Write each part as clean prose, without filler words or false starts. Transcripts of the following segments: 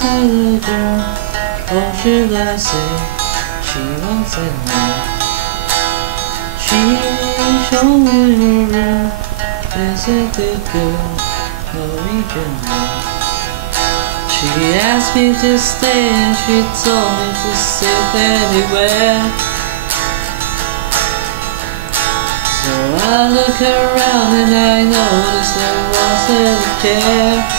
inside the door. What should I say? She won't say no. She showed me her room. Isn't it good? Norwegian room. She asked me to stay and she told me to sit anywhere. So I look around and I noticed there wasn't a chair.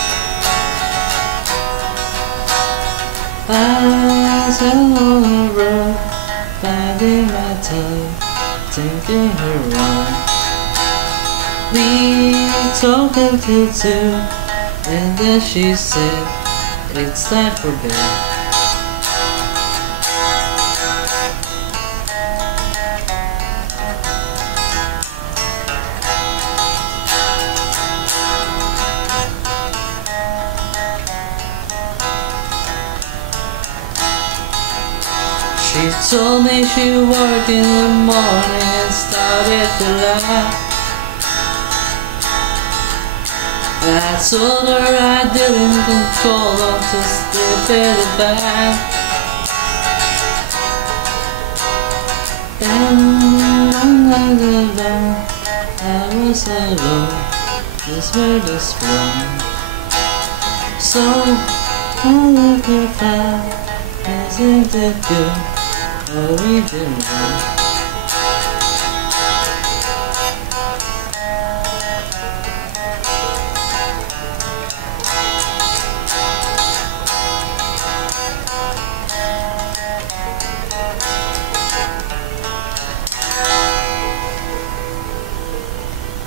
I sat on the road, biding my time, thinking her wrong. We talked until 2, and then she said, it's time for bed. She told me she worked in the morning and started to laugh. I told her I didn't control her to slip in the back. Then one night alone, I was alone, just heard a spoon. So I looked her fine, isn't it good? Oh, we didn't know.